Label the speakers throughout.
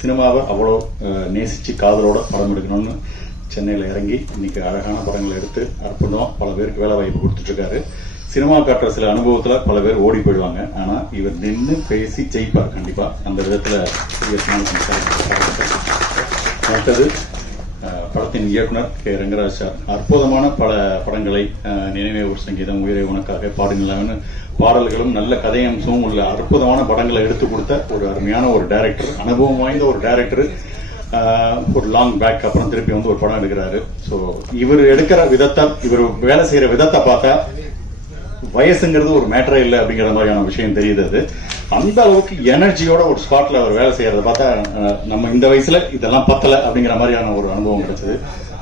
Speaker 1: சினிமாவை அவ்வளோ நேசித்து நேசிச்சு காதலோட படம் எடுக்கணும்னு சென்னையில் இறங்கி இன்னைக்கு அழகான படங்களை எடுத்து அற்புதமாக பல பேருக்கு வேலை வாய்ப்பு கொடுத்துட்ருக்காரு சினிமா காட்டுற சில அனுபவத்தில் பல பேர் ஓடி போயிடுவாங்க ஆனால் இவர் நின்று பேசி ஜெயிப்பார் கண்டிப்பாக அந்த விதத்தில் அடுத்தது படத்தின் இயக்குனர் கே. ரங்கராஜ். சார் அற்புதமான பல படங்களை நினைவே ஒரு சங்கீதம் உயிரை உனக்காக பாடுங்களான்னு பாடல்களும் நல்ல கதையம்சமும் உள்ள அற்புதமான படங்களை எடுத்து கொடுத்த ஒரு அருமையான ஒரு டைரக்டர் அனுபவம் வாய்ந்த ஒரு டைரக்டர் ஒரு லாங் பேக் அப்புறம் திருப்பி வந்து ஒரு படம் எடுக்கிறாரு. ஸோ இவர் எடுக்கிற விதத்தை இவர் வேலை செய்கிற விதத்தை பார்த்தா வயசுங்கிறது ஒரு மேட்டரே இல்லை அப்படிங்கிற மாதிரியான விஷயம் தெரியுது அது. அந்த அளவுக்கு எனர்ஜியோட ஒரு ஸ்பாட்ல அவர் வேலை செய்யறத பார்த்தா நம்ம இந்த வயசுல இதெல்லாம் பத்தல அப்படிங்கிற மாதிரியான ஒரு அனுபவம் கிடைச்சது.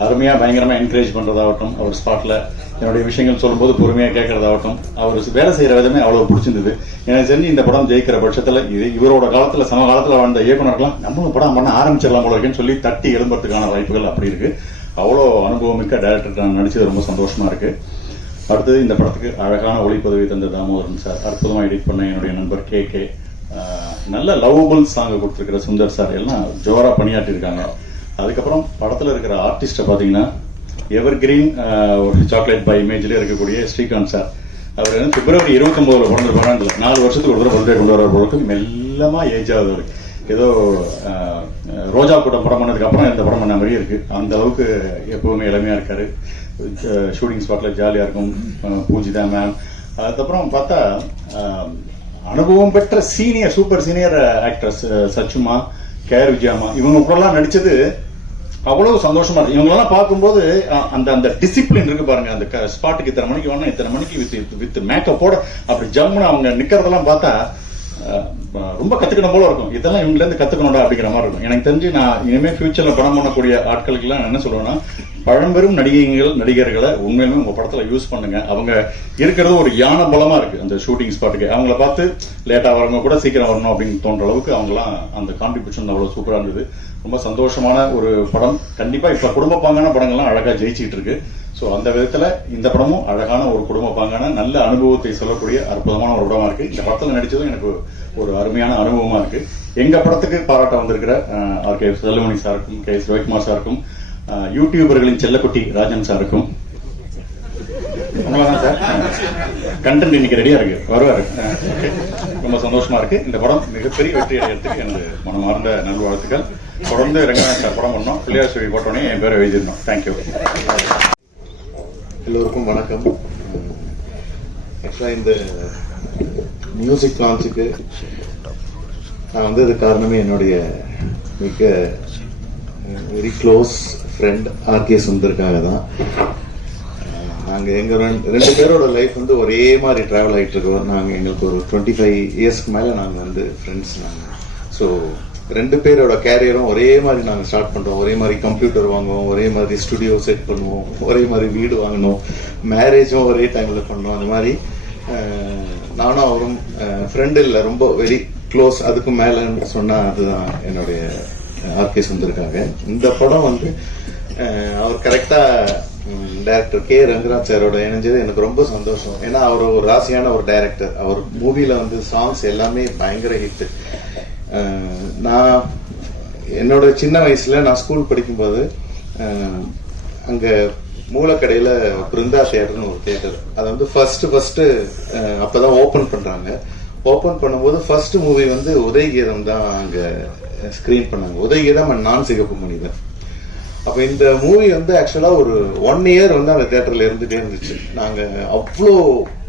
Speaker 1: அருமையா பயங்கரமா என்கரேஜ் பண்றதாகட்டும் அவர் ஸ்பாட்ல என்னுடைய விஷயங்கள் சொல்லும்போது பொறுமையா கேட்கறதாகட்டும் அவர் வேலை செய்யற விதமே அவ்வளவு பிடிச்சிருந்தது. எனக்கு தெரிஞ்சு இந்த படம் ஜெயிக்கிற பட்சத்துல இது இவரோட காலத்துல சம காலத்துல வாழ்ந்த இயக்குனர்கள்லாம் நம்மளும் படம் பண்ண ஆரம்பிச்சிடலாம் போல இருக்குன்னு சொல்லி தட்டி எழும்புறதுக்கான வாய்ப்புகள் அப்படி இருக்கு. அவ்வளோ அனுபவமிக்க டேரக்டர் நான் நடிச்சது ரொம்ப சந்தோஷமா இருக்கு. அடுத்தது இந்த படத்துக்கு அழகான ஒளிப்பதவி தந்த தாமோதரன் சார். அற்புதமாக எடிட் பண்ண என்னுடைய நண்பர் கே கே. நல்ல லவ்வபிள் சாங்கை கொடுத்துருக்கிற சுந்தர் சார். எல்லாம் ஜோராக பணியாற்றிருக்காங்க அதுக்கப்புறம் படத்தில் இருக்கிற ஆர்டிஸ்ட்டை பார்த்தீங்கன்னா எவர் கிரீன் ஒரு சாக்லேட் பை இமேஜ்லேயே இருக்கக்கூடிய ஸ்ரீகாந்த் சார். அவர் வந்து பிப்ரவரி இருபத்தொம்போதில் பிறந்திருப்பாங்க நாலு வருஷத்துக்கு ஒரு தடவை பர்த்டே கொண்டு வர பொழுது மெல்லமாக ஏஜ் ஆகுது அவருக்கு. ஏதோ ரோஜா கூட்டம் படம் பண்ணதுக்கு அப்புறம் இந்த படம் பண்ண மாதிரியே இருக்கு. அந்த அளவுக்கு எப்பவுமே இளமையா இருக்காரு. ஷூட்டிங் ஸ்பாட்ல ஜாலியா இருக்கும். பூஜிதா மேம் அதுக்கப்புறம் பார்த்தா அனுபவம் பெற்ற சீனியர் சூப்பர் சீனியர் ஆக்ட்ரஸ் சச்சுமா கேர் விஜயாமா இவங்க கூடலாம் நடிச்சது அவ்வளவு சந்தோஷமா இருக்கு. இவங்களெல்லாம் பார்க்கும்போது அந்த அந்த டிசிப்ளின் இருக்கு பாருங்க. அந்த ஸ்பாட்டுக்கு இத்தனை மணிக்கு வரணும் இத்தனை மணிக்கு வித் வித் மேக்கப்போட அப்படி ஜம்முன்னு அவங்க நிக்கிறதெல்லாம் பார்த்தா ரொம்ப கத்துக்கணும் போல இருக்கும். இதெல்லாம் இவங்க இருந்து கத்துக்கணும்டா அப்படிங்கிற மாதிரி இருக்கும். எனக்கு தெரிஞ்சு நான் இனிமே ஃபியூச்சர்ல படம் பண்ணக்கூடிய ஆட்களுக்கு எல்லாம் என்ன சொல்லுவேன்னா பழம்பெரும் நடிகைகள் நடிகர்களை உண்மையிலுமே உங்க படத்துல யூஸ் பண்ணுங்க. அவங்க இருக்கிறது ஒரு யானை பலமா இருக்கு அந்த ஷூட்டிங் ஸ்பாட்டுக்கு அவங்கள பார்த்து லேட்டா வரவங்க கூட சீக்கிரம் வரணும் அப்படின்னு தோன்ற அளவுக்கு அவங்கலாம் அந்த கான்ட்ரிபியூஷன் அவ்வளவு சூப்பரா இருந்தது. ரொம்ப சந்தோஷமான ஒரு படம். கண்டிப்பா இப்ப குடும்ப பாங்கான படங்கள்லாம் அழகா ஜெயிச்சிட்டு இருக்கு. ஸோ அந்த விதத்தில் இந்த படமும் அழகான ஒரு குடும்ப பாங்கான நல்ல அனுபவத்தை சொல்லக்கூடிய அற்புதமான ஒரு படமா இருக்கு. இந்த படத்தில் நடிச்சதும் எனக்கு ஒரு அருமையான அனுபவமா இருக்கு. எங்க படத்துக்கு பாராட்ட வந்திருக்கிற ஆர் கே செல்லமணி சாருக்கும் கே எஸ் ரவிக்குமார் சாருக்கும் யூடியூபர்களின் செல்லக்குட்டி ராஜன் சாருக்கும். சார். கண்டென்ட் இன்னைக்கு ரெடியா இருக்கு. வருவாரு. ரொம்ப சந்தோஷமா இருக்கு. இந்த படம் மிகப்பெரிய வெற்றி அடையறதுக்கு எனது மனமார்ந்த நல்வாழ்த்துக்கள். தொடர்ந்து ரங்கநாத் சார் படம் பண்ணோம். பிள்ளையார் சுவை போட்டோன்னே என் பேரை எழுதியிருந்தோம். தேங்க்யூ
Speaker 2: எல்லோருக்கும் வணக்கம். ஆக்சுவலாக இந்த மியூசிக் லான்ச்சுக்கு நான் வந்தது காரணமே என்னுடைய மிக வெரி க்ளோஸ் ஃப்ரெண்ட் ஆர்கே சுந்தருக்காக தான். நாங்கள் எங்கள் ரெண்டு ரெண்டு பேரோட லைஃப் வந்து ஒரே மாதிரி ட்ராவல் ஆகிட்டு இருக்கோம். நாங்கள் எங்களுக்கு ஒரு டுவெண்ட்டி ஃபைவ் இயர்ஸ்க்கு மேலே நாங்கள் வந்து ஃப்ரெண்ட்ஸ் நாங்கள் ஸோ ரெண்டு பேரோட கேரியரும் ஒரே மாதிரி நாங்கள் ஸ்டார்ட் பண்ணுறோம் ஒரே மாதிரி கம்ப்யூட்டர் வாங்குவோம் ஒரே மாதிரி ஸ்டுடியோ செட் பண்ணுவோம் ஒரே மாதிரி வீடு வாங்கினோம் மேரேஜும் ஒரே டைமில் பண்ணோம். அந்த மாதிரி நானும் அவரும் ஃப்ரெண்டு இல்லை ரொம்ப வெரி க்ளோஸ் அதுக்கும் மேலேன்னு சொன்னால் அதுதான் என்னுடைய ஆர்கே வந்திருக்காங்க இந்த படம் வந்து அவர் கரெக்டாக டேரக்டர் கே ரங்கராஜ் சாரோட இணைஞ்சது எனக்கு ரொம்ப சந்தோஷம். ஏன்னா அவர் ஒரு ராசியான ஒரு டைரக்டர் அவர் மூவியில் வந்து சாங்ஸ் எல்லாமே பயங்கர ஹிட் நான் என்னோட சின்ன வயசுல நான் ஸ்கூல் படிக்கும்போது அங்கே அங்க பிருந்தா தேட்டர்னு ஒரு தேட்டர் அது வந்து ஃபர்ஸ்ட் ஃபர்ஸ்ட் அப்பதான் ஓபன் பண்றாங்க. ஓபன் பண்ணும்போது ஃபர்ஸ்ட் மூவி வந்து உதயகீதம் தான் அங்க ஸ்கிரீன் பண்ணாங்க. உதயகீதம் அண்ட் நான் சிகப்பு மனிதன். அப்ப இந்த மூவி வந்து ஆக்சுவலா ஒரு ஒன் இயர் வந்து அந்த தேட்டரில் இருந்துட்டே இருந்துச்சு. நாங்க அவ்வளோ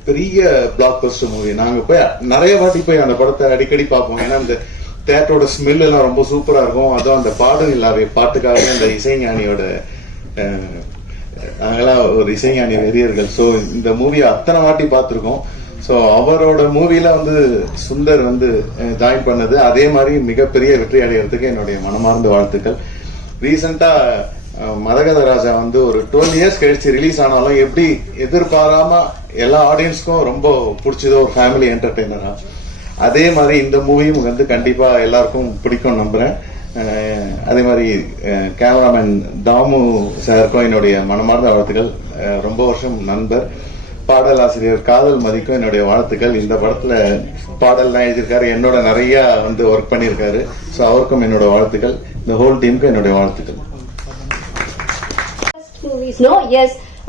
Speaker 2: பெரிய பிளாக் பஸ்டர் மூவி நாங்க போய் நிறைய வாட்டி போய் அந்த படத்தை அடிக்கடி பார்ப்போம். ஏன்னா அந்த தேட்டரோட ஸ்மெல் எல்லாம் ரொம்ப சூப்பரா இருக்கும். அதுவும் அந்த பாடும் இல்லாவே பாட்டுக்காக அந்த இசைஞானியோட நாங்களாம் ஒரு இசைஞானி வெறியர்கள். ஸோ இந்த மூவியை அத்தனை வாட்டி பார்த்துருக்கோம். ஸோ அவரோட மூவியில வந்து சுந்தர் வந்து ஜாயின் பண்ணது. அதே மாதிரி மிகப்பெரிய வெற்றி அடைகிறதுக்கு என்னுடைய மனமார்ந்த வாழ்த்துக்கள். ரீசெண்டா மரகத ராஜா வந்து ஒரு டுவெல் இயர்ஸ் கழிச்சு ரிலீஸ் ஆனாலும் எப்படி எதிர்பாராம எல்லா ஆடியன்ஸ்க்கும் ரொம்ப பிடிச்சதோ ஒரு ஃபேமிலி என்டர்டெய்னரா அதே மாதிரி இந்த மூவியும் வந்து கண்டிப்பா எல்லாருக்கும் பிடிக்கும் நம்புறேன். அதே மாதிரி கேமராமேன் தாமு சாருக்கும் என்னுடைய மனமார்ந்த வாழ்த்துக்கள். ரொம்ப வருஷம் நண்பர் பாடல் ஆசிரியர் காதல் மதிக்கும் என்னுடைய வாழ்த்துக்கள். இந்த படத்துல பாடல்லாம் எழுதியிருக்காரு. என்னோட நிறைய வந்து ஒர்க் பண்ணியிருக்காரு. ஸோ அவருக்கும் என்னோட வாழ்த்துக்கள். இந்த ஹோல் டீமுக்கும் என்னுடைய வாழ்த்துக்கள்.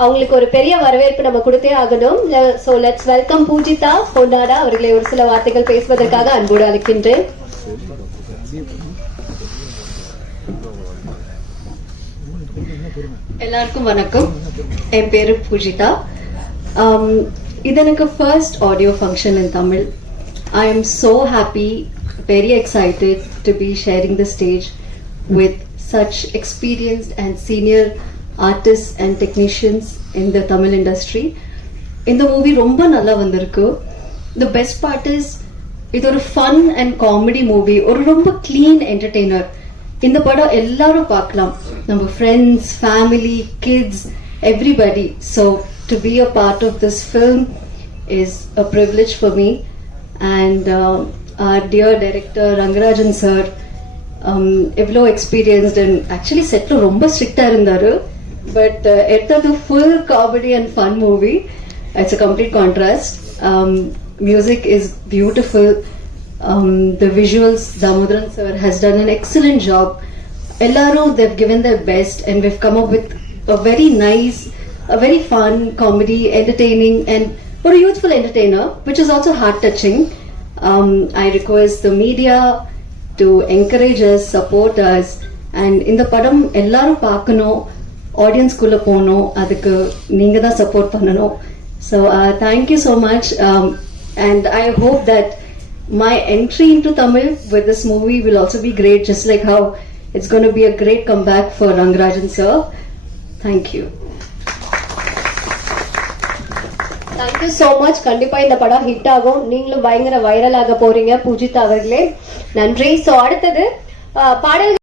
Speaker 3: அவங்களுக்கு ஒரு பெரிய வரவேற்பு நம்ம கொடுத்தே ஆகணும். So let's welcome Poojitha Hondada அவர்களை ஒரு சில வார்த்தைகள் பேசுவதற்காக அன்போடு அழைக்கின்றேன்.
Speaker 4: எல்லாருக்கும் வணக்கம். என் பேரு பூஜிதா. இது எனக்கு first audio function in Tamil. I am so happy very excited to be sharing the stage with such experienced and senior artist and technicians in the Tamil industry இந்த மூவி ரொம்ப நல்லா வந்திருக்கு. த பெஸ்ட் பார்ட் இஸ் இது ஒரு fun and comedy movie ஒரு ரொம்ப clean entertainer இந்த படம் எல்லாரும் பார்க்கலாம். நம்ம friends family kids everybody so to be a part of this film is a privilege for me and our dear director Rangarajan sir எவ்வளோ எக்ஸ்பீரியன்ஸ்ட் அண்ட் ஆக்சுவலி செட்டில் ரொம்ப ஸ்ட்ரிக்டாக இருந்தார். But uh, Etta, the full comedy and fun movie, it's a complete contrast. Um, music is beautiful. Um, the visuals, Damodran sir has done an excellent job. Ellaro, they've given their best, and we've come up with a very nice, a very fun comedy, entertaining, and for a youthful entertainer, which is also heart touching. Um, I request the media to encourage us, support us, and in the padam, Ellaro Pakano. ஆடியன்ஸ்குள்ளே போகணும். அதுக்கு நீங்கள் தான் support பண்ணணும். So thank you so much and I hope that my entry into Tamil with this movie will also be great just like how it's gonna be a great comeback for Rangarajan sir thank you
Speaker 3: thank you so much கண்டிப்பா இந்த படம் hit ஆகும். நீங்களும் பயங்கர viral ஆக போறீங்க பூஜித் அவர்களே. நன்றி. சோ அடுத்தது uh, பாடல்